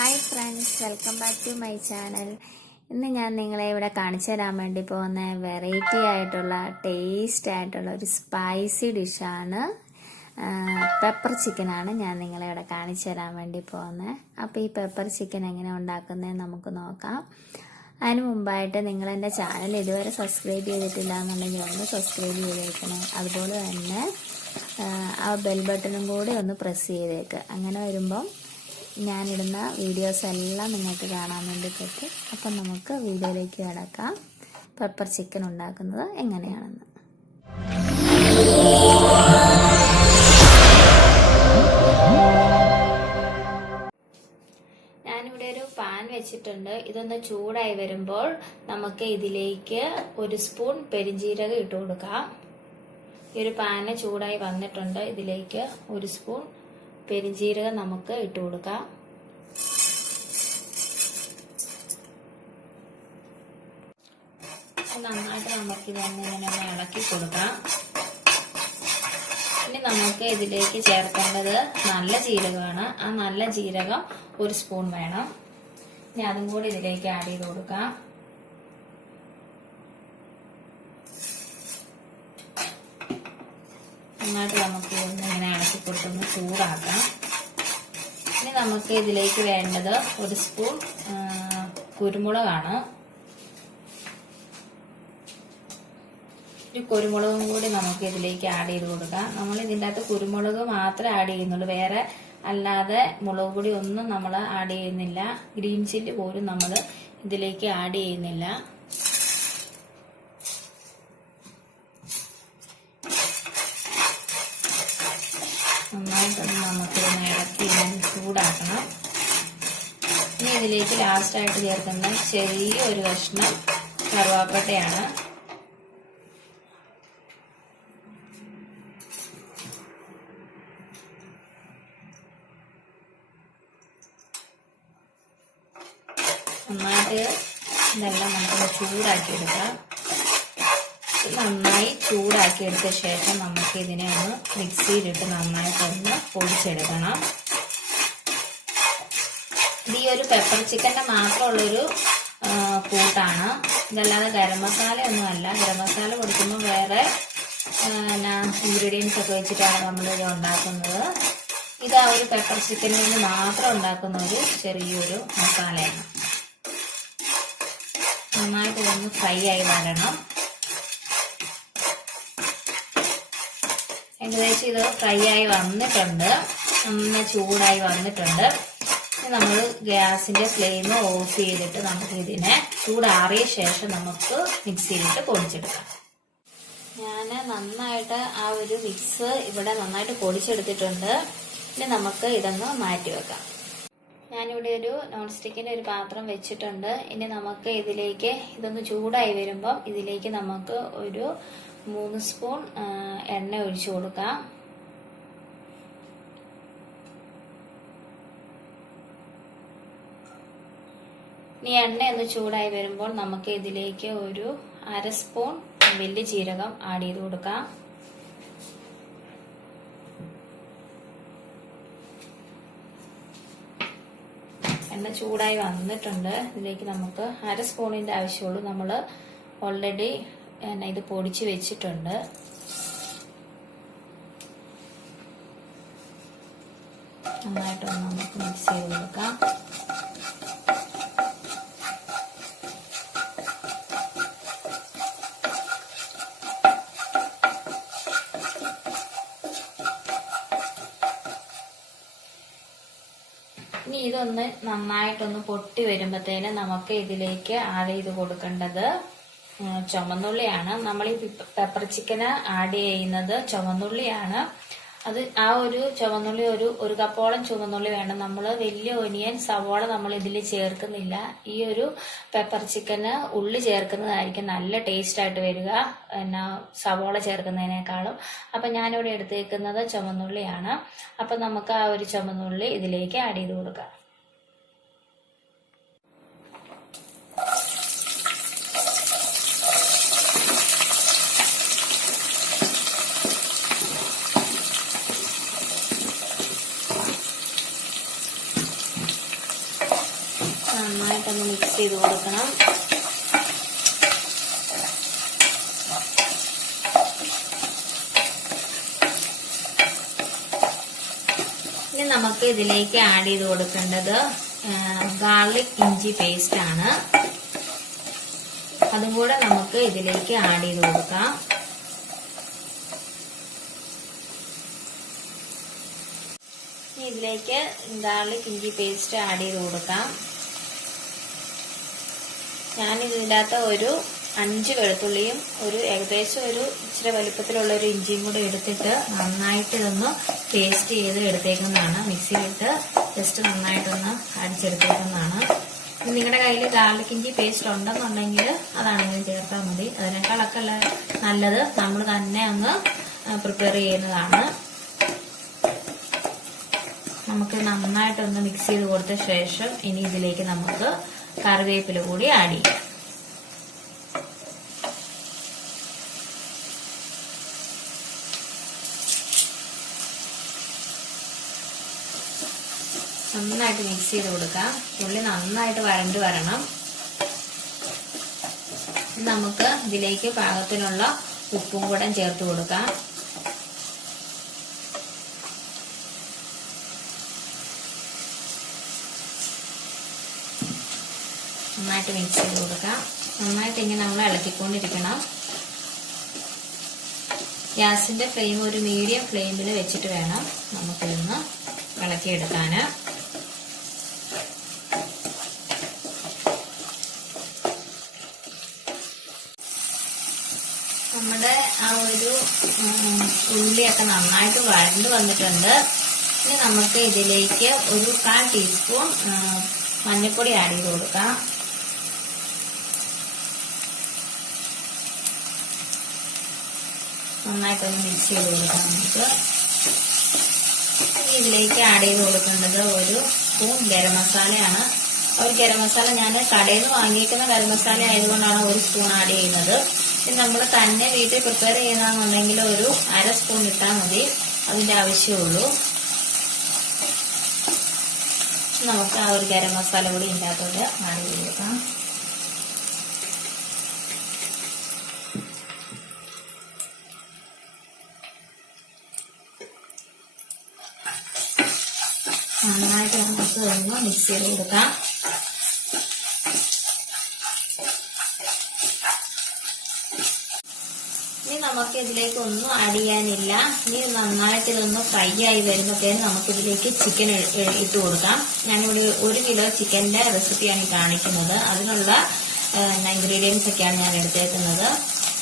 Hi friends, welcome back to my channel. ഇന്ന് ഞാൻ നിങ്ങളെ ഇവിടെ കാണിച്ചു തരാൻ വേണ്ടി പോകുന്ന വെറൈറ്റി ആയിട്ടുള്ള ടേസ്റ്റ് ആയിട്ടുള്ള ഒരു സ്പൈസി ഡിഷാണ്. പെപ്പർ ചിക്കനാണ് ഞാൻ നിങ്ങളെ ഇവിടെ കാണിച്ചു തരാൻ വേണ്ടി പോകുന്നത്. അപ്പോൾ ഈ പെപ്പർ ചിക്കൻ എങ്ങനെ ഉണ്ടാക്കുന്നതെന്ന് നമുക്ക് നോക്കാം. അതിന് മുമ്പായിട്ട് നിങ്ങൾ എൻ്റെ ചാനൽ ഇതുവരെ സബ്സ്ക്രൈബ് ചെയ്തിട്ടില്ല എന്നുണ്ടെങ്കിൽ ഒന്ന് സബ്സ്ക്രൈബ് ചെയ്തേക്കണം. അതുപോലെ തന്നെ ആ ബെൽ ബട്ടണും കൂടി ഒന്ന് പ്രസ് ചെയ്തേക്ക്. അങ്ങനെ വരുമ്പം ഞാനിടുന്ന വീഡിയോസ് എല്ലാം നിങ്ങൾക്ക് കാണാൻ വേണ്ടി പറ്റും. അപ്പം നമുക്ക് വീഡിയോയിലേക്ക് കിടക്കാം, പെപ്പർ ചിക്കൻ ഉണ്ടാക്കുന്നത് എങ്ങനെയാണെന്ന്. ഞാനിവിടെ ഒരു പാൻ വെച്ചിട്ടുണ്ട്. ഇതൊന്ന് ചൂടായി വരുമ്പോൾ നമുക്ക് ഇതിലേക്ക് 1 സ്പൂൺ പെരിഞ്ജീരകം ഇട്ട് കൊടുക്കാം. ഈ ഒരു പാന് ചൂടായി വന്നിട്ടുണ്ട്. ഇതിലേക്ക് 1 സ്പൂൺ പെരിഞ്ജീരകം നമുക്ക് ഇട്ട് കൊടുക്കാം. നന്നായിട്ട് നമുക്ക് ഇതൊന്ന് ഇങ്ങനെ ഇളക്കി കൊടുക്കാം. ഇനി നമുക്ക് ഇതിലേക്ക് ചേർക്കേണ്ടത് നല്ല ജീരകമാണ്. ആ നല്ല ജീരകം 1 സ്പൂൺ വേണം. ഇനി അതും കൂടി ഇതിലേക്ക് ആഡ് ചെയ്ത് കൊടുക്കാം. നന്നായിട്ട് നമുക്ക് ഇങ്ങനെ ഇളക്കി കൊടുത്തൊന്ന് ചൂടാക്കാം. ഇനി നമുക്ക് ഇതിലേക്ക് വേണ്ടത് 1 സ്പൂൺ കുരുമുളകാണ്. ഒരു കുരുമുളകും കൂടി നമുക്ക് ഇതിലേക്ക് ആഡ് ചെയ്ത് കൊടുക്കാം. നമ്മൾ ഇതിൻ്റെ അകത്ത് കുരുമുളക് മാത്രമേ ആഡ് ചെയ്യുന്നുള്ളൂ, വേറെ അല്ലാതെ മുളക് പൊടി ഒന്നും നമ്മൾ ആഡ് ചെയ്യുന്നില്ല. ഗ്രീൻ ചില്ലി പോലും നമ്മൾ ഇതിലേക്ക് ആഡ് ചെയ്യുന്നില്ല. നന്നായിട്ടൊന്ന് നമുക്കിതൊന്ന് ഇളക്കി ചൂടാക്കണം. ഇനി ഇതിലേക്ക് ലാസ്റ്റായിട്ട് ചേർക്കുന്ന ചെറിയൊരു കഷ്ണം കറുവാപ്പട്ടയാണ്. നന്നായിട്ട് ഇതെല്ലാം നമുക്ക് ചൂടാക്കി എടുക്കാം. നന്നായി ചൂടാക്കി എടുത്ത ശേഷം നമുക്ക് ഇതിനെ ഒന്ന് മിക്സിയിലിട്ട് നന്നായിട്ടൊന്ന് പൊടിച്ചെടുക്കണം. ഇത് ഈ ഒരു പെപ്പർ ചിക്കൻ്റെ മാത്രമുള്ളൊരു കൂട്ടാണ്. ഇതല്ലാതെ ഗരം മസാല ഒന്നുമല്ല. ഗരം മസാല പൊടിക്കുമ്പോൾ വേറെ ഇൻഗ്രീഡിയൻസ് ഒക്കെ വെച്ചിട്ടാണ് നമ്മളിത് ഉണ്ടാക്കുന്നത്. ഇത് ആ ഒരു പെപ്പർ ചിക്കനിൽ നിന്ന് മാത്രം ഉണ്ടാക്കുന്ന ഒരു ചെറിയൊരു മസാലയാണ്. നന്നായിട്ട് ഇതൊന്ന് ഫ്രൈ ആയി വരണം. ഏകദേശം ഇത് ഫ്രൈ ആയി വന്നിട്ടുണ്ട്, നന്നായി ചൂടായി വന്നിട്ടുണ്ട്. നമ്മൾ ഗ്യാസിന്റെ ഫ്ലെയിം ഓഫ് ചെയ്തിട്ട് നമുക്ക് ഇതിനെ ചൂടാറിയ ശേഷം നമുക്ക് മിക്സിയിലിട്ട് പൊടിച്ചെടുക്കാം. ഞാൻ നന്നായിട്ട് ആ ഒരു മിക്സ് ഇവിടെ നന്നായിട്ട് പൊടിച്ചെടുത്തിട്ടുണ്ട്. ഇനി നമുക്ക് ഇതൊന്ന് മാറ്റി വെക്കാം. ഞാനിവിടെ ഒരു നോൺ സ്റ്റിക്കിന്റെ ഒരു പാത്രം വെച്ചിട്ടുണ്ട്. ഇനി നമുക്ക് ഇതിലേക്ക് ഇതൊന്ന് ചൂടായി വരുമ്പം ഇതിലേക്ക് നമുക്ക് ഒരു 3 സ്പൂൺ എണ്ണ ഒഴിച്ചു കൊടുക്കാം. ഇനി എണ്ണ ഒന്ന് ചൂടായി വരുമ്പോൾ നമുക്ക് ഇതിലേക്ക് ഒരു 1/2 സ്പൂൺ വലിയ ജീരകം ആഡ് ചെയ്ത് കൊടുക്കാം. എണ്ണ ചൂടായി വന്നിട്ടുണ്ട്. ഇതിലേക്ക് നമുക്ക് 1/2 സ്പൂണിന്റെ ആവശ്യമുള്ളൂ. നമ്മൾ ഓൾറെഡി ഇത് പൊടിച്ച് വെച്ചിട്ടുണ്ട്. നന്നായിട്ടൊന്ന് നമുക്ക് മിക്സ് ചെയ്ത് കൊടുക്കാം. ഇനി ഇതൊന്ന് നന്നായിട്ടൊന്ന് പൊട്ടി വരുമ്പോഴത്തേന് നമുക്ക് ഇതിലേക്ക് ആഡ് ചെയ്ത് കൊടുക്കേണ്ടത് ചുമന്നുള്ളിയാണ്. നമ്മൾ ഈ പെപ്പർ ചിക്കന് ആഡ് ചെയ്യുന്നത് ചുമന്നുള്ളിയാണ്. അത് ആ ഒരു ചുവന്നുള്ളി ഒരു കപ്പോളം ചുവന്നുള്ളി വേണം. നമ്മൾ വലിയ ഒനിയൻ സവോള നമ്മൾ ഇതിൽ ചേർക്കുന്നില്ല. ഈ ഒരു പെപ്പർ ചിക്കന് ഉള്ളി ചേർക്കുന്നതായിരിക്കും നല്ല ടേസ്റ്റ് ആയിട്ട് വരിക, സവോള ചേർക്കുന്നതിനേക്കാളും. അപ്പൊ ഞാനിവിടെ എടുത്തേക്കുന്നത് ചുവന്നുള്ളിയാണ്. അപ്പൊ നമുക്ക് ആ ഒരു ചുവന്നുള്ളി ഇതിലേക്ക് ആഡ് ചെയ്ത് കൊടുക്കാം. നന്നായിട്ടൊന്ന് മിക്സ് ചെയ്ത് കൊടുക്കണം. ഇനി നമുക്ക് ഇതിലേക്ക് ആഡ് ചെയ്ത് കൊടുക്കേണ്ടത് ഗാർലിക് ഇഞ്ചി പേസ്റ്റ് ആണ്. അതും കൂടെ നമുക്ക് ഇതിലേക്ക് ആഡ് ചെയ്ത് കൊടുക്കാം. ഇതിലേക്ക് ഗാർലിക് ഇഞ്ചി പേസ്റ്റ് ആഡ് ചെയ്ത് കൊടുക്കാം. ഞാനിതിനകത്ത് ഒരു 5 വെളുത്തുള്ളിയും ഏകദേശം ഇച്ചിരി വലുപ്പത്തിലുള്ള ഒരു ഇഞ്ചിയും കൂടെ എടുത്തിട്ട് നന്നായിട്ട് ഇതൊന്ന് പേസ്റ്റ് ചെയ്ത് എടുത്തേക്കുന്നതാണ്. മിക്സിയിലിട്ട് ജസ്റ്റ് നന്നായിട്ടൊന്ന് അടിച്ചെടുത്തേക്കുന്നതാണ്. നിങ്ങളുടെ കയ്യിൽ ഗാർലിക് ഇഞ്ചി പേസ്റ്റ് ഉണ്ടെന്നുണ്ടെങ്കിൽ അതാണെങ്കിലും ചേർത്താൽ മതി. അതിനേക്കാളൊക്കെ നല്ലത് നമ്മൾ തന്നെ ഒന്ന് പ്രിപ്പയർ ചെയ്യുന്നതാണ്. നമുക്ക് നന്നായിട്ടൊന്ന് മിക്സ് ചെയ്ത് കൊടുത്ത ശേഷം ഇനി ഇതിലേക്ക് നമുക്ക് കറിവേപ്പില കൂടി ആഡ് ചെയ്യാം. നന്നായിട്ട് മിക്സ് ചെയ്ത് കൊടുക്കാം. ഉള്ളി നന്നായിട്ട് വരണ്ട് വരണം. നമുക്ക് ഇതിലേക്ക് പാകത്തിനുള്ള ഉപ്പും കൂടെ ചേർത്ത് കൊടുക്കാം. നന്നായിട്ട് മിക്സ് ചെയ്ത് കൊടുക്കാം. നന്നായിട്ട് ഇങ്ങനെ നമ്മൾ ഇളക്കിക്കൊണ്ടിരിക്കണം. ഗ്യാസിന്റെ ഫ്ലെയിം ഒരു മീഡിയം ഫ്ലെയിമിൽ വെച്ചിട്ട് വേണം നമുക്കിതൊന്ന് ഇളക്കിയെടുക്കാൻ. നമ്മുടെ ആ ഒരു ഉള്ളിയൊക്കെ നന്നായിട്ട് വഴണ്ട് വന്നിട്ടുണ്ട്. ഇനി നമുക്ക് ഇതിലേക്ക് ഒരു 1/4 ടീസ്പൂൺ മഞ്ഞൾപ്പൊടി ആഡ് ചെയ്ത് കൊടുക്കാം. നന്നായിട്ടൊന്ന് മിക്സ് ചെയ്ത് കൊടുക്കാം. നമുക്ക് ഇതിലേക്ക് ആഡ് ചെയ്ത് കൊടുക്കേണ്ടത് ഒരു സ്പൂൺ ഗരം മസാലയാണ്. ഒരു ഗരം മസാല ഞാൻ കടയിൽ നിന്ന് വാങ്ങിയിരിക്കുന്ന ഗരം മസാല ആയതുകൊണ്ടാണ് ഒരു സ്പൂൺ ആഡ് ചെയ്യുന്നത്. ഇനി നമ്മൾ തന്നെ വീട്ടിൽ പ്രിപ്പയർ ചെയ്യുന്നതെന്നുണ്ടെങ്കിൽ ഒരു 1/2 സ്പൂൺ ഇട്ടാൽ മതി. അതിന്റെ ആവശ്യമുള്ളൂ. നമുക്ക് ആ ഒരു ഗരം മസാല കൂടി ഇതിനകത്തോട്ട് ആഡ് ചെയ്ത് കൊടുക്കാം. നന്നായിട്ട് നമുക്ക് ഒന്ന് മിക്സ് ചെയ്ത് കൊടുക്കാം. ഇനി നമുക്ക് ഇതിലേക്ക് ഒന്നും ആഡ് ചെയ്യാനില്ല. ഇനി നന്നായിട്ട് ഇതൊന്ന് ഫ്രൈ ആയി വരുമ്പോഴത്തേന് നമുക്ക് ഇതിലേക്ക് ചിക്കൻ ഇട്ട് കൊടുക്കാം. ഞാനിവിടെ 1 കിലോ ചിക്കന്റെ റെസിപ്പിയാണ് കാണിക്കുന്നത്. അതിനുള്ള ഇൻഗ്രീഡിയൻസ് ഒക്കെയാണ് ഞാൻ എടുത്തേക്കുന്നത്.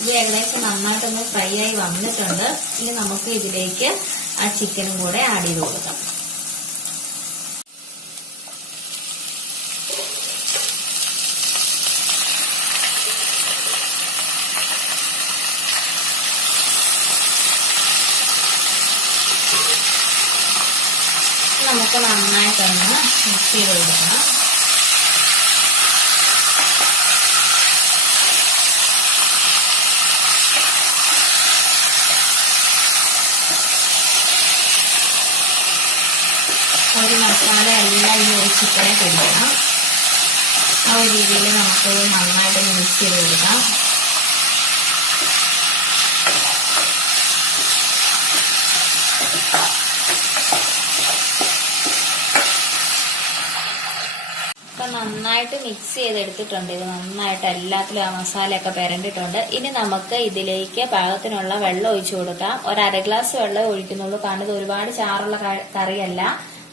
ഇത് ഏകദേശം നന്നായിട്ടൊന്ന് ഫ്രൈ ആയി വന്നിട്ടുണ്ട്. ഇനി നമുക്ക് ഇതിലേക്ക് ആ ചിക്കനും കൂടെ ആഡ് ചെയ്ത് കൊടുക്കാം. നമുക്ക് നന്നായിട്ടൊന്ന് മിക്സ് ചെയ്ത് കൊടുക്കണം. ഒരു മസാല എല്ലാം ഈ ഒരു ചിക്കനെ പിടിക്കണം. ആ ഒരു രീതിയിൽ നമുക്ക് നന്നായിട്ട് മിക്സ് ചെയ്ത് കൊടുക്കാം. നന്നായിട്ട് മിക്സ് ചെയ്തെടുത്തിട്ടുണ്ട്. ഇത് നന്നായിട്ട് എല്ലാത്തിലും ആ മസാലയൊക്കെ പെരണ്ടിട്ടുണ്ട്. ഇനി നമുക്ക് ഇതിലേക്ക് പാകത്തിനുള്ള വെള്ളം ഒഴിച്ചു കൊടുക്കാം. 1/2 ഗ്ലാസ് വെള്ളം ഒഴിക്കുന്നുള്ളൂ. കാരണം ഇത് ഒരുപാട് ചാറുള്ള കറിയല്ല,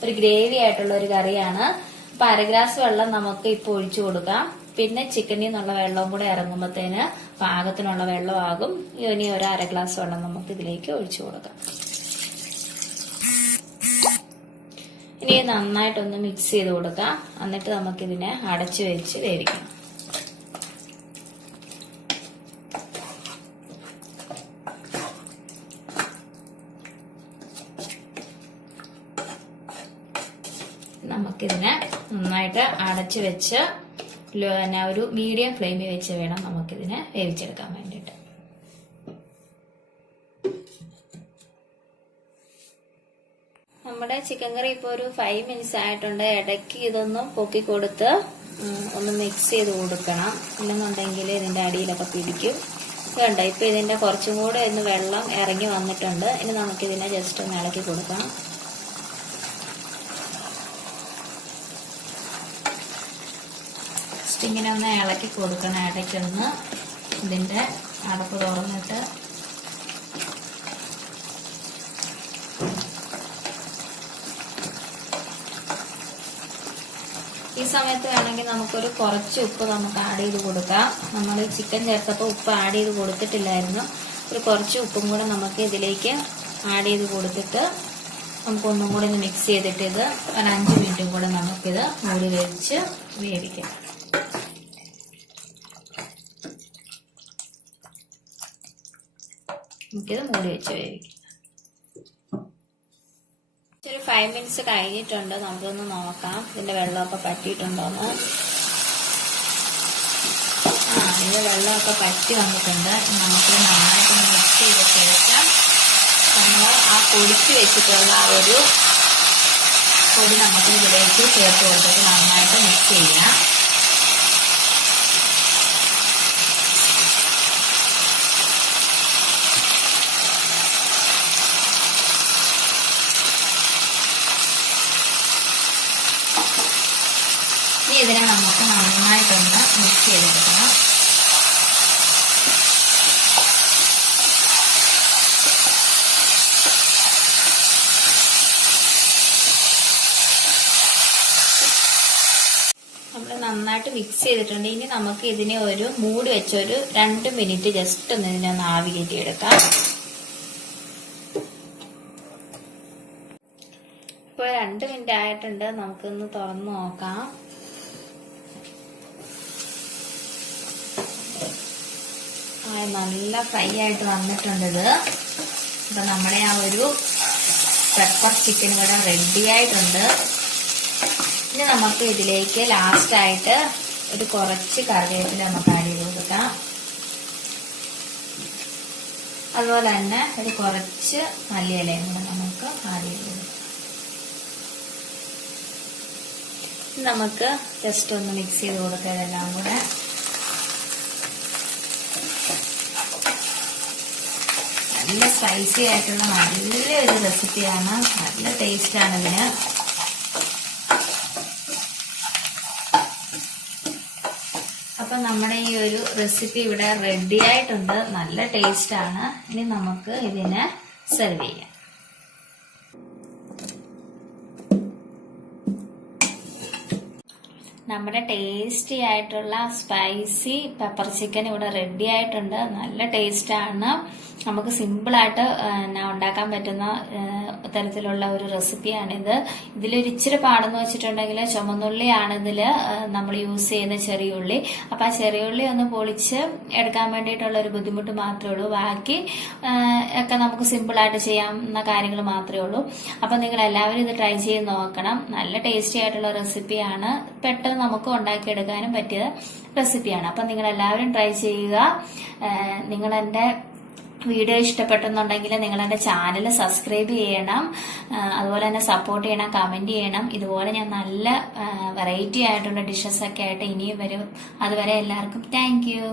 ഒരു ഗ്രേവി ആയിട്ടുള്ള ഒരു കറിയാണ്. അപ്പൊ 1/2 ഗ്ലാസ് വെള്ളം നമുക്ക് ഇപ്പൊ ഒഴിച്ചു കൊടുക്കാം. പിന്നെ ചിക്കനിൽ നിന്നുള്ള വെള്ളവും കൂടെ ഇറങ്ങുമ്പോഴത്തേന് പാകത്തിനുള്ള വെള്ളമാകും. ഇനി 1/2 ഗ്ലാസ് വെള്ളം നമുക്ക് ഇതിലേക്ക് ഒഴിച്ചു കൊടുക്കാം. ഇനി നന്നായിട്ടൊന്ന് മിക്സ് ചെയ്ത് കൊടുക്കാം. എന്നിട്ട് നമുക്കിതിനെ അടച്ചു വെച്ച് വേവിക്കാം. നമുക്കിതിനെ നന്നായിട്ട് അടച്ചു വെച്ച് ഒരു മീഡിയം ഫ്ലെയിമിൽ വെച്ച് വേണം നമുക്കിതിനെ വേവിച്ചെടുക്കാൻ വേണ്ടിയിട്ട്. നമ്മുടെ ചിക്കൻ കറി ഇപ്പോൾ ഒരു 5 മിനിറ്റ്സ് ആയിട്ടുണ്ട്. ഇടയ്ക്ക് ഇതൊന്നും പൊക്കി കൊടുത്ത് ഒന്ന് മിക്സ് ചെയ്ത് കൊടുക്കണം. ഇല്ലെന്നുണ്ടെങ്കിൽ ഇതിൻ്റെ അടിയിലൊക്കെ പിടിക്കും. വേണ്ട, ഇപ്പം ഇതിൻ്റെ കുറച്ചും കൂടെ ഒന്ന് വെള്ളം ഇറങ്ങി വന്നിട്ടുണ്ട്. ഇനി നമുക്കിതിനെ ജസ്റ്റ് ഒന്ന് ഇളക്കി കൊടുക്കാം. ജസ്റ്റ് ഇങ്ങനെ ഒന്ന് ഇളക്കി കൊടുക്കണം. ഇടയ്ക്കൊന്ന് ഇതിൻ്റെ അടപ്പ് തുറന്നിട്ട് ഈ സമയത്ത് വേണമെങ്കിൽ നമുക്കൊരു കുറച്ച് ഉപ്പ് നമുക്ക് ആഡ് ചെയ്ത് കൊടുക്കാം. നമ്മൾ ഈ ചിക്കൻ ചേർത്തപ്പോൾ ഉപ്പ് ആഡ് ചെയ്ത് കൊടുത്തിട്ടില്ലായിരുന്നു. ഒരു കുറച്ച് ഉപ്പും കൂടെ നമുക്ക് ഇതിലേക്ക് ആഡ് ചെയ്ത് കൊടുത്തിട്ട് നമുക്കൊന്നും കൂടെ ഒന്ന് മിക്സ് ചെയ്തിട്ട് ഇത് ഒരു 5 മിനിറ്റും കൂടെ നമുക്കിത് മൂടി വെച്ച് വേവിക്കാം. നമുക്കിത് മൂടി വെച്ച് വേവിക്കാം. ഒരു 5 മിനിറ്റ്സ് കഴിഞ്ഞിട്ടുണ്ട്. നമുക്കൊന്ന് നോക്കാം ഇതിന്റെ വെള്ളമൊക്കെ പറ്റിയിട്ടുണ്ടോന്ന്. ഇതിന്റെ വെള്ളമൊക്കെ പറ്റി വന്നിട്ടുണ്ട്. നമുക്ക് നന്നായിട്ട് മിക്സ് ചെയ്ത ശേഷം നമ്മൾ ആ പൊടിച്ച് വെച്ചിട്ടുള്ള ആ ഒരു പൊടി നമുക്ക് ഇതിലേക്ക് ചേർത്ത് കൊടുത്തിട്ട് നന്നായിട്ട് മിക്സ് ചെയ്യാം. ഇതിനെ നമുക്ക് നന്നായിട്ടൊന്ന് മിക്സ് ചെയ്തെടുക്കണം. നമ്മൾ നന്നായിട്ട് മിക്സ് ചെയ്തിട്ടുണ്ട്. ഇനി നമുക്ക് ഇതിനെ ഒരു മൂടി വെച്ചൊരു 2 മിനിറ്റ് ജസ്റ്റ് ഒന്ന് ഇതിനൊന്ന് ആവി കയറ്റിയെടുക്കാം. ഇപ്പോൾ 2 മിനിറ്റ് ആയിട്ടുണ്ട്. നമുക്കൊന്ന് തുറന്ന് നോക്കാം. നല്ല ഫ്രൈ ആയിട്ട് വന്നിട്ടുണ്ട് ഇത്. അപ്പൊ നമ്മുടെ ആ ഒരു പെപ്പർ ചിക്കൻ ഇവിടെ റെഡി ആയിട്ടുണ്ട്. ഇനി നമുക്ക് ഇതിലേക്ക് ലാസ്റ്റ് ആയിട്ട് ഒരു കുറച്ച് കറിവേപ്പില നമുക്ക് ആഡ് ചെയ്ത് കൊടുക്കാം. അതുപോലെ തന്നെ ഒരു കുറച്ച് മല്ലിയിലയും കൂടെ നമുക്ക് ആഡ് ചെയ്ത് കൊടുക്കാം. നമുക്ക് ജസ്റ്റ് ഒന്ന് മിക്സ് ചെയ്ത് കൊടുക്കാം ഇതെല്ലാം കൂടെ. നല്ല സ്പൈസി ആയിട്ടുള്ള നല്ലൊരു റെസിപ്പിയാണ്. നല്ല ടേസ്റ്റാണ് ഇതിന്. അപ്പം നമ്മുടെ ഈ ഒരു റെസിപ്പി ഇവിടെ റെഡി ആയിട്ടുണ്ട്. നല്ല ടേസ്റ്റാണ്. ഇനി നമുക്ക് ഇതിനെ സെർവ് ചെയ്യാം. നമ്മുടെ ടേസ്റ്റി ആയിട്ടുള്ള സ്പൈസി പെപ്പർ ചിക്കൻ ഇവിടെ റെഡി ആയിട്ടുണ്ട്. നല്ല ടേസ്റ്റാണ്. നമുക്ക് സിമ്പിളായിട്ട് ഉണ്ടാക്കാൻ പറ്റുന്ന തരത്തിലുള്ള ഒരു റെസിപ്പിയാണിത്. ഇതിലൊരു ഇച്ചിരി പാടെന്ന് വെച്ചിട്ടുണ്ടെങ്കിൽ ചുമന്നുള്ളിയാണ് ഇതിൽ നമ്മൾ യൂസ് ചെയ്യുന്ന ചെറിയുള്ളി. അപ്പം ആ ചെറിയുള്ളി ഒന്ന് പൊളിച്ച് എടുക്കാൻ വേണ്ടിയിട്ടുള്ള ഒരു ബുദ്ധിമുട്ട് മാത്രമേ ഉള്ളൂ. ബാക്കി ഒക്കെ നമുക്ക് സിമ്പിളായിട്ട് ചെയ്യാവുന്ന കാര്യങ്ങൾ മാത്രമേ ഉള്ളൂ. അപ്പം നിങ്ങൾ എല്ലാവരും ഇത് ട്രൈ ചെയ്ത് നോക്കണം. നല്ല ടേസ്റ്റി ആയിട്ടുള്ള റെസിപ്പിയാണ്. പെട്ടെന്ന് നമുക്ക് ഉണ്ടാക്കിയെടുക്കാനും പറ്റിയ റെസിപ്പിയാണ്. അപ്പം നിങ്ങൾ എല്ലാവരും ട്രൈ ചെയ്യുക. നിങ്ങൾ എൻ്റെ വീഡിയോ ഇഷ്ടപ്പെട്ടെന്നുണ്ടെങ്കിൽ നിങ്ങൾ എൻ്റെ ചാനൽ സബ്സ്ക്രൈബ് ചെയ്യണം. അതുപോലെ തന്നെ സപ്പോർട്ട് ചെയ്യണം, കമന്റ് ചെയ്യണം. ഇതുപോലെ ഞാൻ നല്ല വെറൈറ്റി ആയിട്ടുള്ള ഡിഷസ് ഒക്കെ ആയിട്ട് ഇനിയും വരും. അതുവരെ എല്ലാവർക്കും താങ്ക് യു.